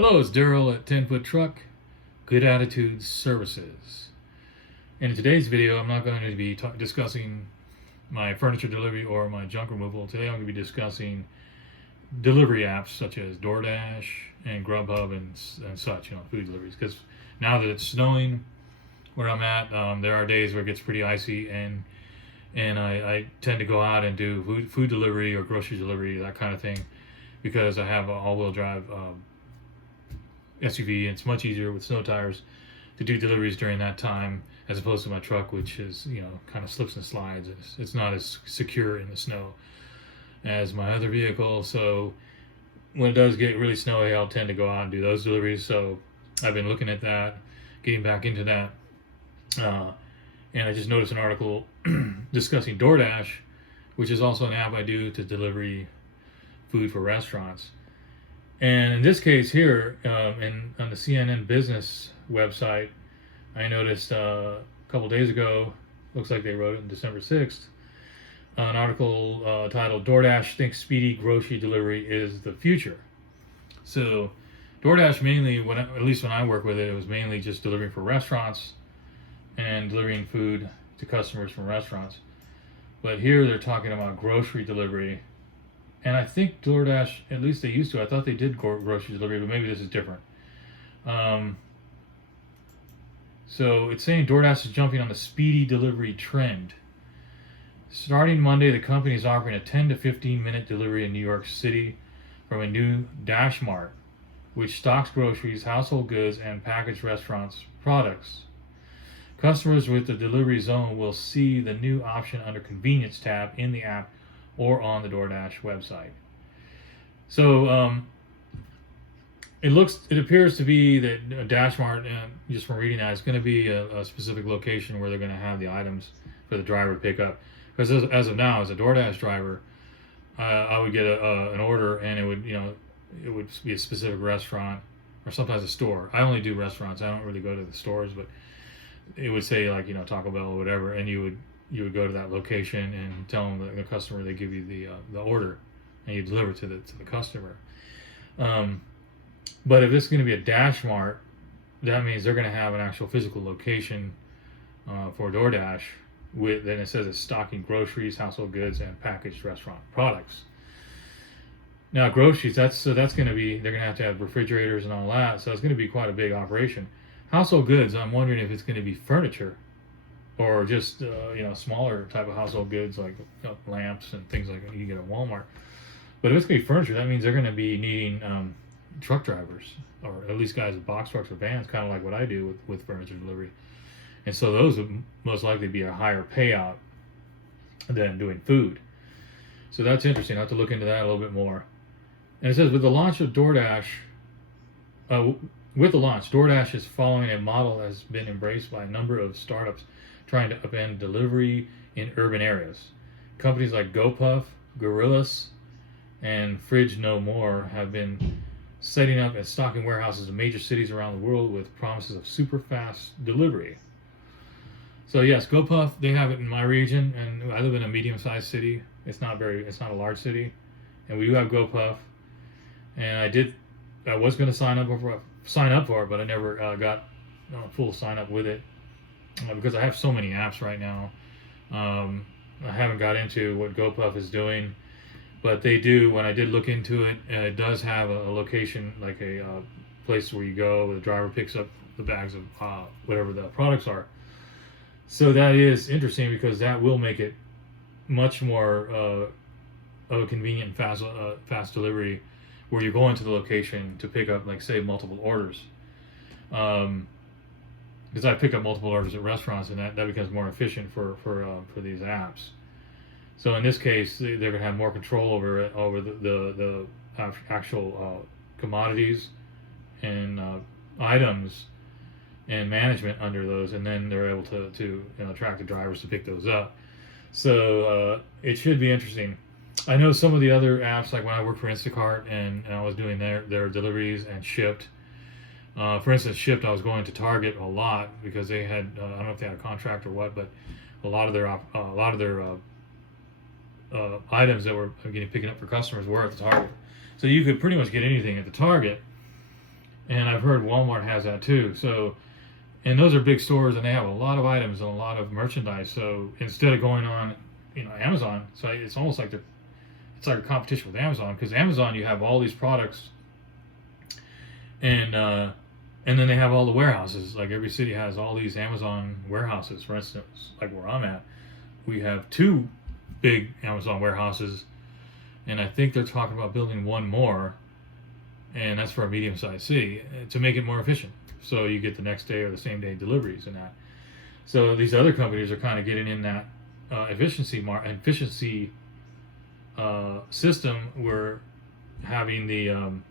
Hello, it's Daryl at 10 Foot Truck, Good Attitude Services. And in today's video, I'm not going to be discussing my furniture delivery or my junk removal. Today, I'm going to be discussing delivery apps such as Doordash and Grubhub and such, food deliveries. Because now that it's snowing where I'm at, there are days where it gets pretty icy, and I tend to go out and do food delivery or grocery delivery, that kind of thing, because I have an all-wheel drive SUV, and it's much easier with snow tires to do deliveries during that time as opposed to my truck, which is kind of slips and slides. It's not as secure in the snow as my other vehicle. So when it does get really snowy, I'll tend to go out and do those deliveries. So I've been looking at that, getting back into that, and I just noticed an article discussing Doordash, which is also an app I do to deliver food for restaurants. And in this case here, on the CNN Business website, I noticed a couple days ago, looks like they wrote it on December 6th, an article titled "DoorDash Thinks Speedy Grocery Delivery is the Future." So DoorDash mainly, at least when I work with it, it was mainly just delivering for restaurants and delivering food to customers from restaurants. But here they're talking about grocery delivery. And I think DoorDash, at least they used to, I thought they did grocery delivery, but maybe this is different. So it's saying DoorDash is jumping on the speedy delivery trend. Starting Monday, the company is offering a 10 to 15 minute delivery in New York City from a new Dashmart, which stocks groceries, household goods, and packaged restaurants products. Customers with the delivery zone will see the new option under Convenience tab in the app or on the DoorDash website. So it appears to be that Dashmart, just from reading that, is going to be a specific location where they're going to have the items for the driver to pick up. Because as of now, as a DoorDash driver, I would get an order, and it would be a specific restaurant or sometimes a store. I only do restaurants. I don't really go to the stores, but it would say Taco Bell or whatever, and you would go to that location and tell them, the customer, they give you the order, and you deliver to the customer. But if this is going to be a Dashmart, that means they're going to have an actual physical location for DoorDash. Then it says it's stocking groceries, household goods, and packaged restaurant products. Now groceries, that's going to be, they're going to have refrigerators and all that, so it's going to be quite a big operation. Household goods, I'm wondering if it's going to be furniture, or just smaller type of household goods like lamps and things like that you get at Walmart. But if it's going to be furniture, that means they're going to be needing truck drivers, or at least guys with box trucks or vans, kind of like what I do with furniture delivery. And so those would most likely be a higher payout than doing food. So that's interesting. I have to look into that a little bit more. And it says with the launch of DoorDash, DoorDash is following a model that has been embraced by a number of startups trying to upend delivery in urban areas. Companies like GoPuff, Gorillas, and Fridge No More have been setting up and stocking warehouses in major cities around the world with promises of super fast delivery. So yes, GoPuff, they have it in my region, and I live in a medium-sized city. It's not a large city, and we do have GoPuff. And I was going to sign up for it, but I never got full sign up with it. Because I have so many apps right now. I haven't got into what GoPuff is doing, but they do. When I did look into it, it does have a location, like a place where you go, the driver picks up the bags of whatever the products are. So that is interesting, because that will make it much more of a convenient and fast delivery, where you're going to the location to pick up, like, say, multiple orders. Because I pick up multiple orders at restaurants, and that becomes more efficient for these apps. So in this case, they're going to have more control over the actual commodities and items and management under those, and then they're able to track the drivers to pick those up. So it should be interesting. I know some of the other apps, like when I worked for Instacart and I was doing their deliveries and Shipt. For instance, Shipt, I was going to Target a lot because they had, I don't know if they had a contract or what, but a lot of their items that were getting picked up for customers were at the Target. So you could pretty much get anything at the Target. and I've heard Walmart has that too. So, and those are big stores, and they have a lot of items and a lot of merchandise. So instead of going on, Amazon, so it's almost like it's like a competition with Amazon, because Amazon, you have all these products, and then they have all the warehouses. Like every city has all these Amazon warehouses. For instance, like where I'm at, we have 2 big Amazon warehouses, and I think they're talking about building one more, and that's for a medium-sized city to make it more efficient. So you get the next day or the same day deliveries and that. So these other companies are kind of getting in that efficiency system. Where having the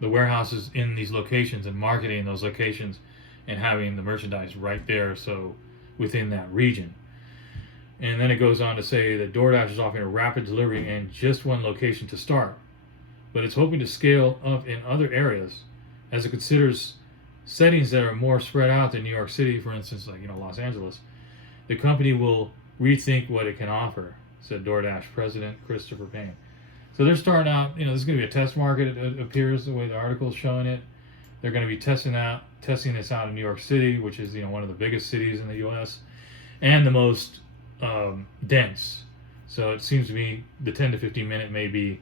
warehouses in these locations and marketing those locations and having the merchandise right there, so within that region. And then it goes on to say that DoorDash is offering a rapid delivery in just one location to start, but it's hoping to scale up in other areas as it considers settings that are more spread out than New York City, for instance, like Los Angeles. The company will rethink what it can offer, said DoorDash President Christopher Payne. So they're starting out, this is going to be a test market, it appears, the way the article is showing it. They're going to be testing this out in New York City, which is one of the biggest cities in the U.S. and the most dense. So it seems to me the 10 to 15 minute may be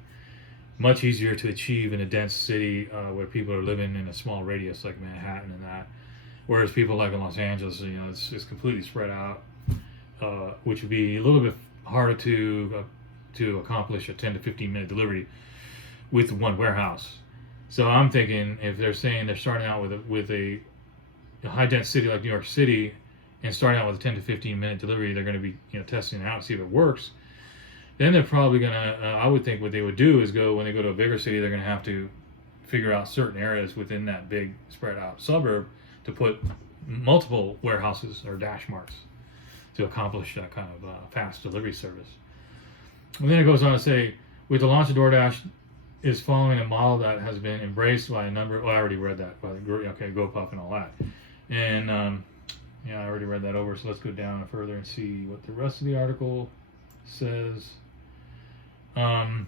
much easier to achieve in a dense city where people are living in a small radius like Manhattan and that. Whereas people like in Los Angeles, it's completely spread out, which would be a little bit harder to accomplish a 10 to 15 minute delivery with one warehouse. So I'm thinking, if they're saying they're starting out with a high dense city like New York City and starting out with a 10 to 15 minute delivery, they're going to be testing it out and see if it works. Then they're probably going to, I would think what they would do is when they go to a bigger city, they're going to have to figure out certain areas within that big spread out suburb to put multiple warehouses or Dashmarts to accomplish that kind of fast delivery service. And then it goes on to say, with the launch of DoorDash is following a model that has been embraced by a number. I already read that. GoPuff and all that. And I already read that over. So let's go down further and see what the rest of the article says. In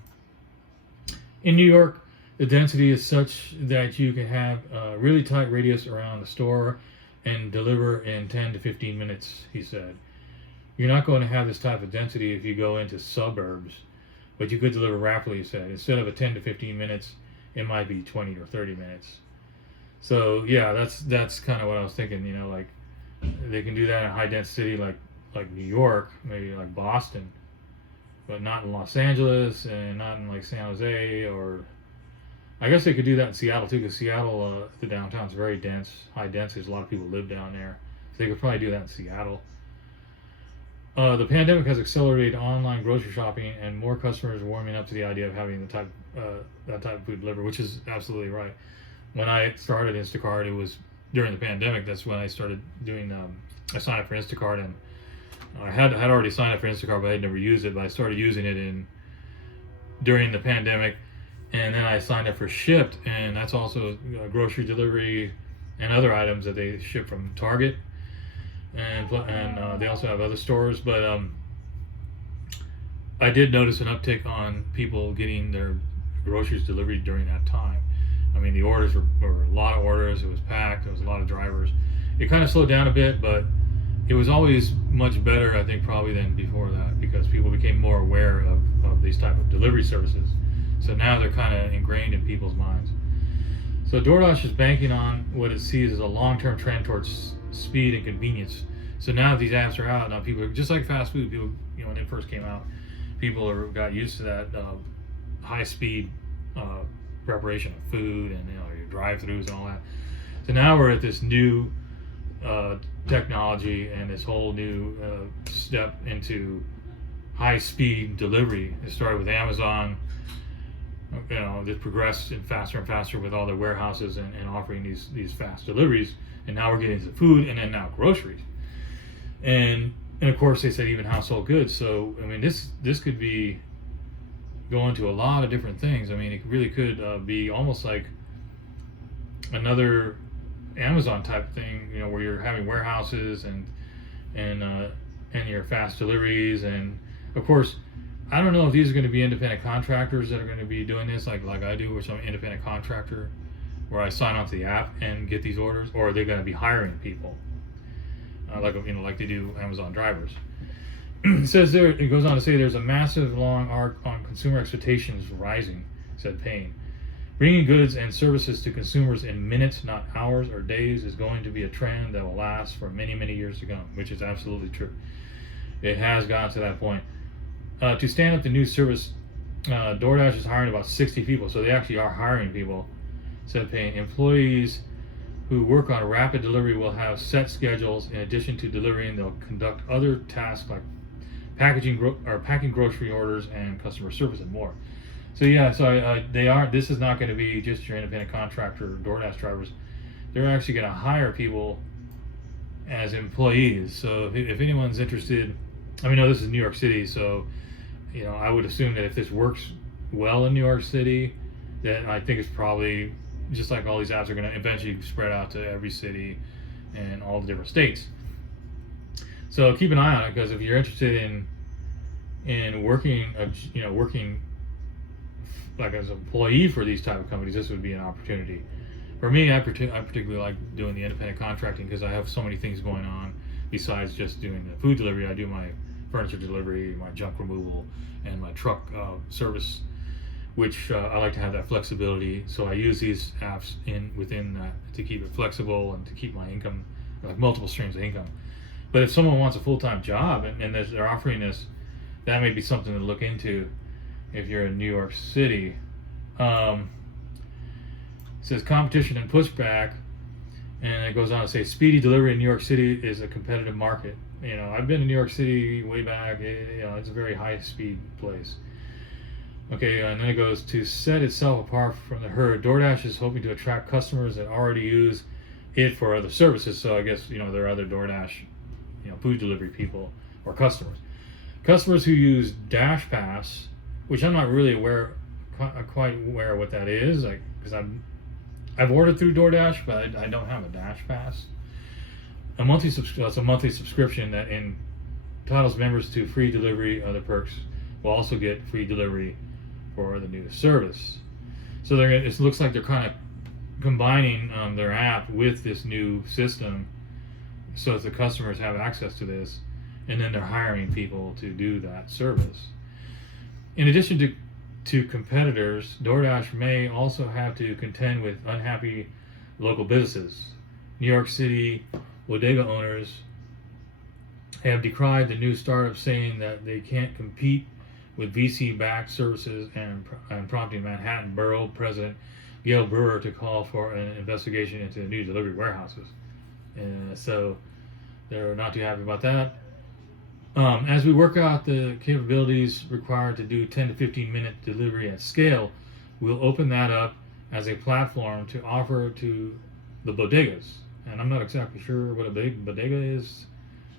New York, the density is such that you can have a really tight radius around the store and deliver in 10 to 15 minutes, he said. You're not going to have this type of density if you go into suburbs, but you could deliver rapidly, he said. Instead of a 10 to 15 minutes, it might be 20 or 30 minutes. So yeah, that's kind of what I was thinking. Like they can do that in a high dense city like New York, maybe like Boston, but not in Los Angeles and not in like San Jose, or I guess they could do that in Seattle too, because Seattle, the downtown's very dense, high density. There's a lot of people live down there, so they could probably do that in Seattle. The pandemic has accelerated online grocery shopping, and more customers are warming up to the idea of having that type of food delivered, which is absolutely right. When I started Instacart, it was during the pandemic. That's when I started doing. I signed up for Instacart, and I had already signed up for Instacart, but I had never used it. But I started using it during the pandemic, and then I signed up for Shipt, and that's also grocery delivery and other items that they ship from Target. And they also have other stores, but I did notice an uptick on people getting their groceries delivered during that time. I mean, the orders were a lot of orders. It was packed. There was a lot of drivers. It kind of slowed down a bit, but it was always much better, I think, probably than before that, because people became more aware of these type of delivery services. So now they're kind of ingrained in people's minds. So DoorDash is banking on what it sees as a long-term trend towards speed and convenience. So now that these apps are out, now people are just like fast food. People, when it first came out, people got used to that high-speed preparation of food and your drive-throughs and all that. So now we're at this new technology and this whole new step into high-speed delivery. It started with Amazon. It progressed and faster with all their warehouses and offering these fast deliveries, and now we're getting into food, and then now groceries, and of course they said even household goods. So I mean, this could be going to a lot of different things. I mean, it really could be almost like another Amazon type thing, where you're having warehouses and your fast deliveries, and of course, I don't know if these are going to be independent contractors that are going to be doing this, like I do, which I'm an independent contractor, where I sign onto the app and get these orders, or are they going to be hiring people, like they do Amazon drivers? It says there. It goes on to say there's a massive long arc on consumer expectations rising, said Payne. Bringing goods and services to consumers in minutes, not hours or days, is going to be a trend that will last for many, many years to come, which is absolutely true. It has gotten to that point. To stand up the new service, DoorDash is hiring about 60 people, so they actually are hiring people, said Payne. Employees who work on rapid delivery will have set schedules. In addition to delivering, they'll conduct other tasks like packing grocery orders and customer service and more. So yeah, they aren't. This is not going to be just your independent contractor DoorDash drivers. They're actually going to hire people as employees. So if anyone's interested, I mean, no, this is New York City, so I would assume that if this works well in New York City, then I think it's probably just like all these apps are going to eventually spread out to every city and all the different states. So keep an eye on it, because if you're interested in working, working like as an employee for these type of companies, this would be an opportunity. For me, I particularly like doing the independent contracting because I have so many things going on besides just doing the food delivery. I do my furniture delivery, my junk removal, and my truck service, which I like to have that flexibility. So I use these apps within that to keep it flexible and to keep my income, like multiple streams of income. But if someone wants a full-time job and they're offering this, that may be something to look into if you're in New York City. It says competition and pushback, and it goes on to say speedy delivery in New York City is a competitive market. I've been in New York City way back. It's a very high-speed place. Okay, and then it goes to set itself apart from the herd. DoorDash is hoping to attract customers that already use it for other services. So I guess there are other DoorDash, food delivery people or customers. Customers who use Dash Pass, which I'm not really quite aware what that is, because I've ordered through DoorDash, but I don't have a Dash Pass. It's a monthly subscription that entitles members to free delivery. Other perks will also get free delivery for the new service. So it looks like they're kind of combining their app with this new system, so that the customers have access to this, and then they're hiring people to do that service. In addition to competitors, DoorDash may also have to contend with unhappy local businesses. New York City bodega owners have decried the new startup, saying that they can't compete with VC-backed services and prompting Manhattan Borough President Gail Brewer to call for an investigation into the new delivery warehouses. And so they're not too happy about that. As we work out the capabilities required to do 10 to 15 minute delivery at scale, we'll open that up as a platform to offer to the bodegas. And I'm not exactly sure what a big bodega is,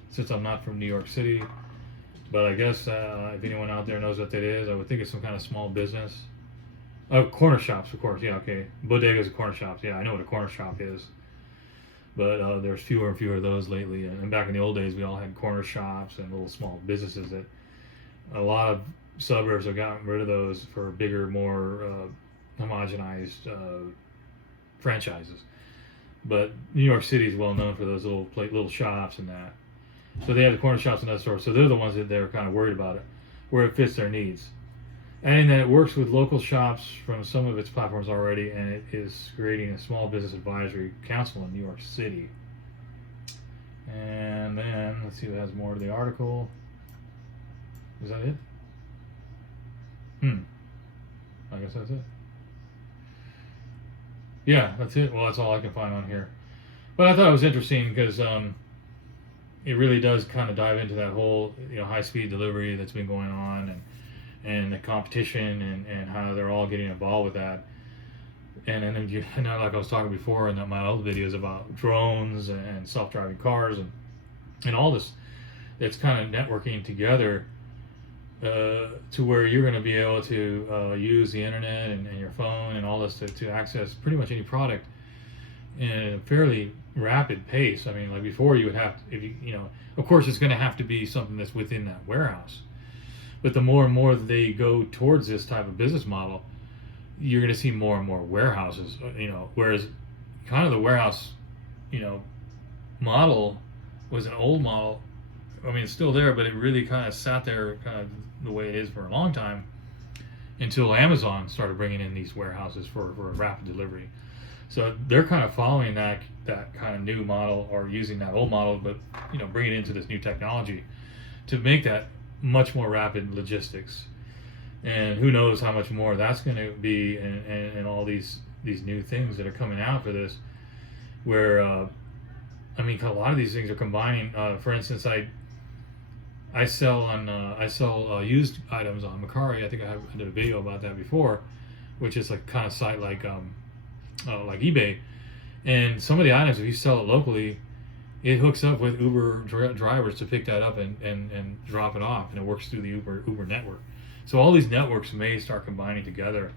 since I'm not from New York City. But I guess if anyone out there knows what that is, I would think it's some kind of small business. Oh, corner shops, of course. Yeah, okay. Bodegas and corner shops. Yeah, I know what a corner shop is. But there's fewer and fewer of those lately. And back in the old days, we all had corner shops and little small businesses that a lot of suburbs have gotten rid of those for bigger, more homogenized franchises. But New York City is well known for those little shops and that. So they have the corner shops and that sort. So they're the ones that they're kind of worried about it, where it fits their needs. Adding that it works with local shops from some of its platforms already, and it is creating a small business advisory council in New York City. And then let's see what has more to the article. Is that it? I guess that's it. Yeah, that's it. Well, that's all I can find on here. But I thought it was interesting because it really does kind of dive into that whole high-speed delivery that's been going on, and the competition and how they're all getting involved with that. And then like I was talking before in my old videos about drones and self-driving cars and all this, it's kind of networking together to where you're going to be able to use the internet and your phone and all this to access pretty much any product in a fairly rapid pace. I mean, like before you would have to, of course it's going to have to be something that's within that warehouse. But the more and more they go towards this type of business model, you're going to see more and more warehouses. Whereas kind of the warehouse, model was an old model. I mean, it's still there, but it really kind of sat there kind of the way it is for a long time until Amazon started bringing in these warehouses for rapid delivery. So they're kind of following that kind of new model, or using that old model, but bringing it into this new technology to make that much more rapid logistics. And who knows how much more that's going to be, and all these new things that are coming out for this, where I mean, a lot of these things are combining. For instance, I sell used items on Mercari. I think I did a video about that before, which is like kind of site like eBay. And some of the items, if you sell it locally, it hooks up with Uber drivers to pick that up and drop it off, and it works through the Uber network. So all these networks may start combining together,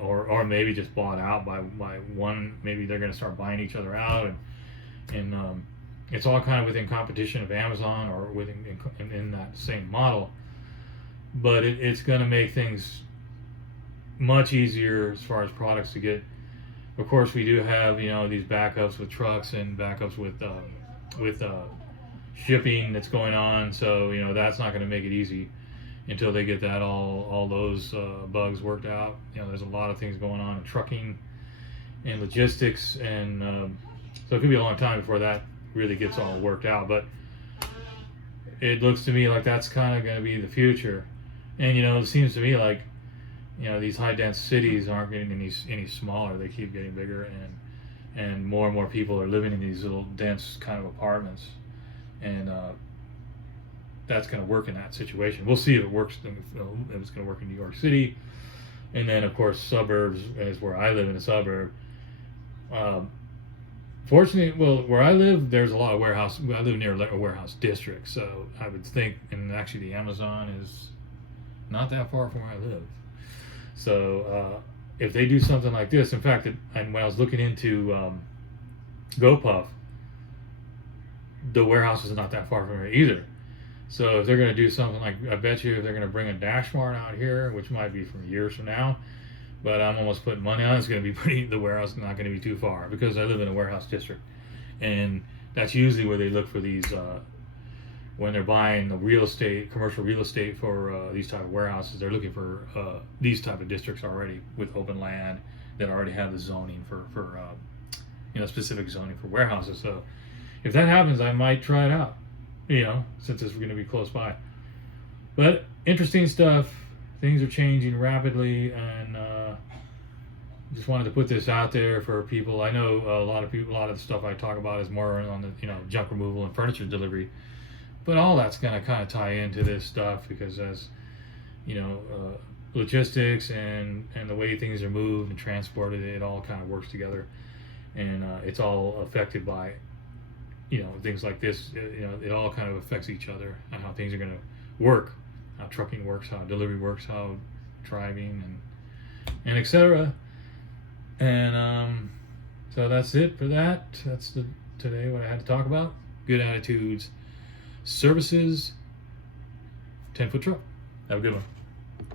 or maybe just bought out by one. Maybe they're going to start buying each other out, and it's all kind of within competition of Amazon, or in that same model. But it's going to make things much easier as far as products to get. Of course, we do have these backups with trucks and backups with shipping that's going on. So that's not going to make it easy until they get that all those bugs worked out. There's a lot of things going on in trucking and logistics, and so it could be a long time before that really gets all worked out. But it looks to me like that's kind of going to be the future. And it seems to me like these high dense cities aren't getting any smaller. They keep getting bigger, and more people are living in these little dense kind of apartments, and that's going to work in that situation. We'll see if it works. If it's going to work in New York City, and then of course suburbs is where I live, in a suburb. Fortunately, well, where I live, there's a lot of warehouse. I live near a warehouse district, so I would think, and actually the Amazon is not that far from where I live. So if they do something like this, in fact, and when I was looking into GoPuff, the warehouse is not that far from here either. So if they're going to do something like, I bet you if they're going to bring a Dashmart out here, which might be from years from now, but I'm almost putting money on it's going to be the warehouse is not going to be too far, because I live in a warehouse district, and that's usually where they look for these when they're buying the real estate, commercial real estate for these type of warehouses. They're looking for these type of districts already with open land that already have the zoning for specific zoning for warehouses. So if that happens, I might try it out, since it's going to be close by. But interesting stuff. Things are changing rapidly, and just wanted to put this out there for people. I know a lot of the stuff I talk about is more on the junk removal and furniture delivery, but all that's going to kind of tie into this stuff, because as logistics and the way things are moved and transported, it all kind of works together, and it's all affected by things like this. It all kind of affects each other, and how things are going to work, how trucking works, how delivery works, how driving, and etc. And so that's it for that. That's today what I had to talk about. Good attitudes, services, 10-foot truck. Have a good one.